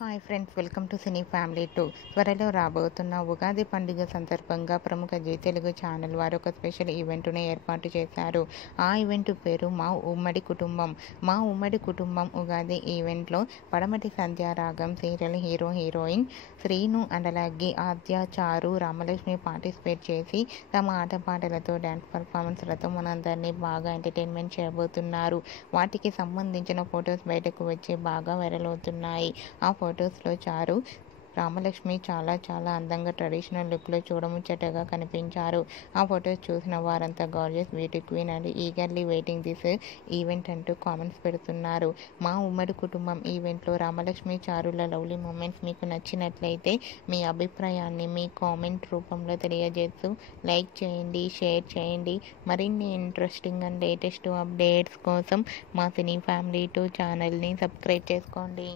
Hi friends, welcome to cine family 2. త్వరలో రాబోతున్న ఉగాది పండుగ సందర్భంగా ప్రముఖ జీ తెలుగు ఛానల్ వారు ఒక స్పెషల్ ఈవెంట్ను ఏర్పాటు చేశారు. ఆ ఈవెంట్ పేరు మా ఉమ్మడి కుటుంబం. మా ఉమ్మడి కుటుంబం ఉగాది ఈవెంట్లో Padamati Sandhyaragam serial hero heroine Sreenu and Aadya, Charu, Ramalakshmi participate చేసి తమ ఆటపాటలతో డ్యాన్స్ పర్ఫార్మెన్స్లతో మనందరినీ బాగా ఎంటర్టైన్మెంట్ చేయబోతున్నారు. వాటికి సంబంధించిన ఫొటోస్ బయటకు వచ్చి బాగా వైరల్ అవుతున్నాయి. ఆ ఫొటోస్లో చారు, రామలక్ష్మి చాలా అందంగా ట్రెడిషనల్ లుక్లో చూడముచ్చటగా కనిపించారు. ఆ ఫొటోస్ చూసిన వారంతా gorgeous beauty queen and eagerly waiting this event అంటూ కామెంట్స్ పెడుతున్నారు. మా ఉమ్మడి కుటుంబం ఈవెంట్లో రామలక్ష్మి, చారుల లవ్లీ మూమెంట్స్ మీకు నచ్చినట్లయితే మీ అభిప్రాయాన్ని మీ కామెంట్ రూపంలో తెలియజేస్తూ లైక్ చేయండి, షేర్ చేయండి. మరిన్ని ఇంట్రెస్టింగ్ అండ్ లేటెస్ట్ అప్డేట్స్ కోసం మా సినీ ఫ్యామిలీ 2 ఛానల్ని సబ్స్క్రైబ్ చేసుకోండి.